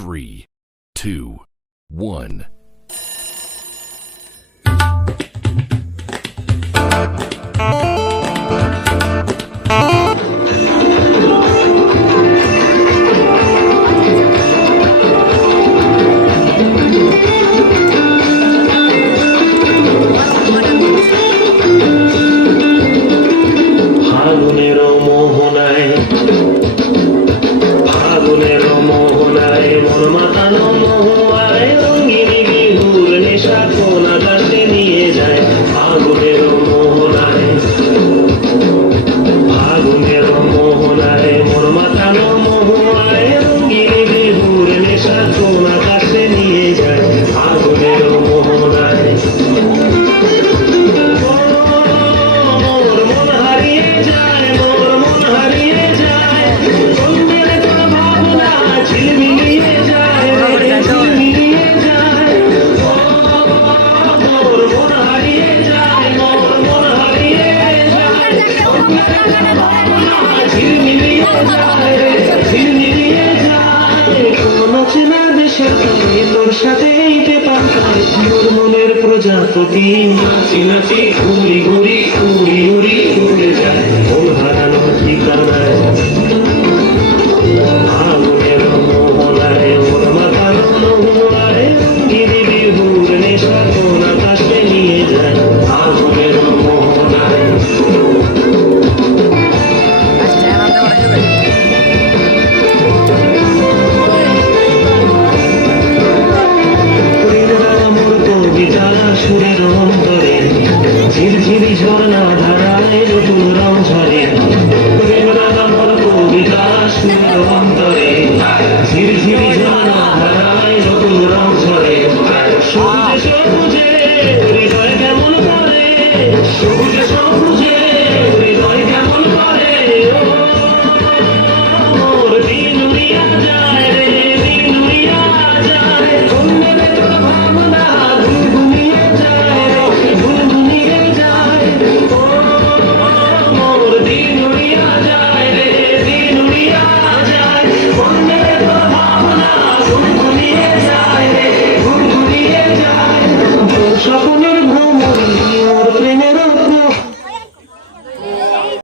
three, two, one. মোহন Lord. অচেনা দেশের তুমি তোর সাথেই পেপার মনের প্রজাপতি। নাচি নাচি উড়ি উড়ি উড়ি উড়ি Jai Jana, Jai Jai মনের ভ্রমণ